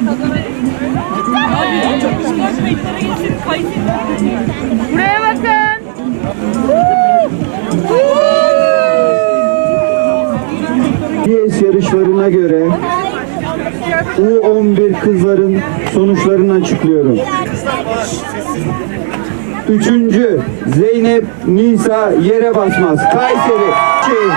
Geçsin. Kayıt Buraya bakın. GS yarışlarına göre U11 kızların sonuçlarını açıklıyorum. Üçüncü Zeynep Nisa yere basmaz. Kayseri. Şey,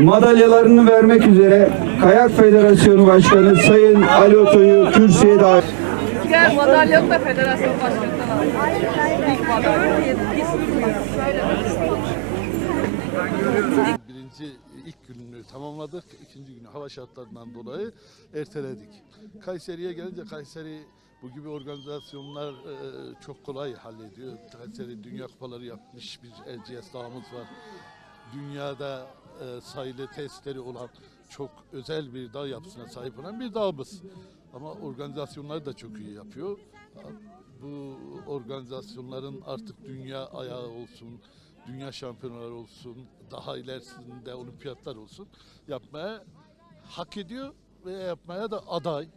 madalyalarını vermek üzere Kayak Federasyonu Başkanı Sayın Ali Oto'yu kürsüye davet Gel madalyonu da federasyon başkanından al. İlk madalya. Birinci ilk gününü tamamladık. İkinci günü hava şartlarından dolayı erteledik. Kayseri'ye gelince Kayseri bu gibi organizasyonlar e, çok kolay hallediyor. Kayseri Dünya Kupaları yapmış bir LCS dağımız var. Dünyada e, sayılı testleri olan çok özel bir dağ yapısına sahip olan bir dağımız. Ama organizasyonları da çok iyi yapıyor. Bu organizasyonların artık dünya ayağı olsun, dünya şampiyonaları olsun, daha ilerisinde olimpiyatlar olsun yapmaya hak ediyor ve yapmaya da aday.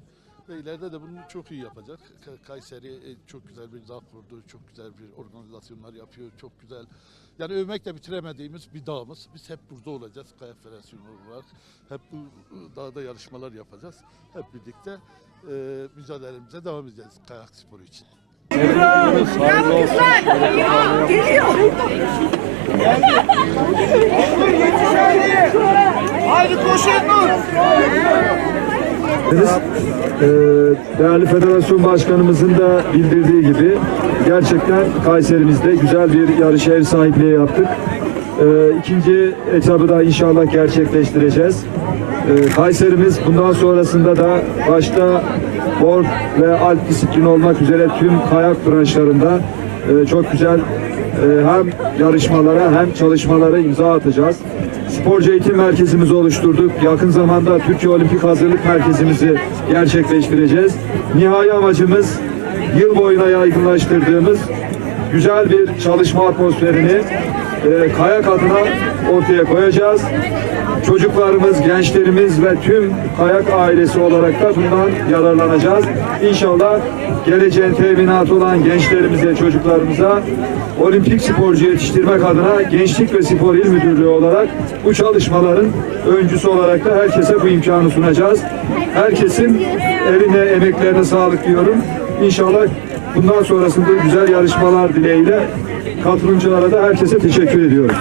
Ve ileride de bunu çok iyi yapacak. Ka- Kayseri e, çok güzel bir dağ kurdu, çok güzel bir organizasyonlar yapıyor, çok güzel. Yani övmekle bitiremediğimiz bir dağımız. Biz hep burada olacağız Kayak Federasyonu olarak. Hep bu e, dağda yarışmalar yapacağız. Hep birlikte e, mücadelemize devam edeceğiz kayak sporu için. Ee, Değerli Federasyon Başkanımızın da bildirdiği gibi gerçekten Kayserimizde güzel bir yarışa ev sahipliği yaptık. Ee, İkinci etabı da inşallah gerçekleştireceğiz. Ee, Kayserimiz bundan sonrasında da başta board ve alt disiplin olmak üzere tüm kayak branşlarında e, çok güzel e, hem yarışmalara hem çalışmalara imza atacağız. Sporcu eğitim merkezimizi oluşturduk. Yakın zamanda Türkiye Olimpik Hazırlık Merkezimizi gerçekleştireceğiz. Nihai amacımız yıl boyuna yaygınlaştırdığımız güzel bir çalışma atmosferini e, kayak adına ortaya koyacağız. Çocuklarımız, gençlerimiz ve tüm kayak ailesi olarak da bundan yararlanacağız. İnşallah geleceğin teminatı olan gençlerimize, çocuklarımıza olimpik sporcu yetiştirmek adına Gençlik ve Spor İl Müdürlüğü olarak bu çalışmaların öncüsü olarak da herkese bu imkanı sunacağız. Herkesin eline, emeklerine sağlık diyorum. İnşallah bundan sonrasında güzel yarışmalar dileğiyle katılımcılara da herkese teşekkür ediyorum.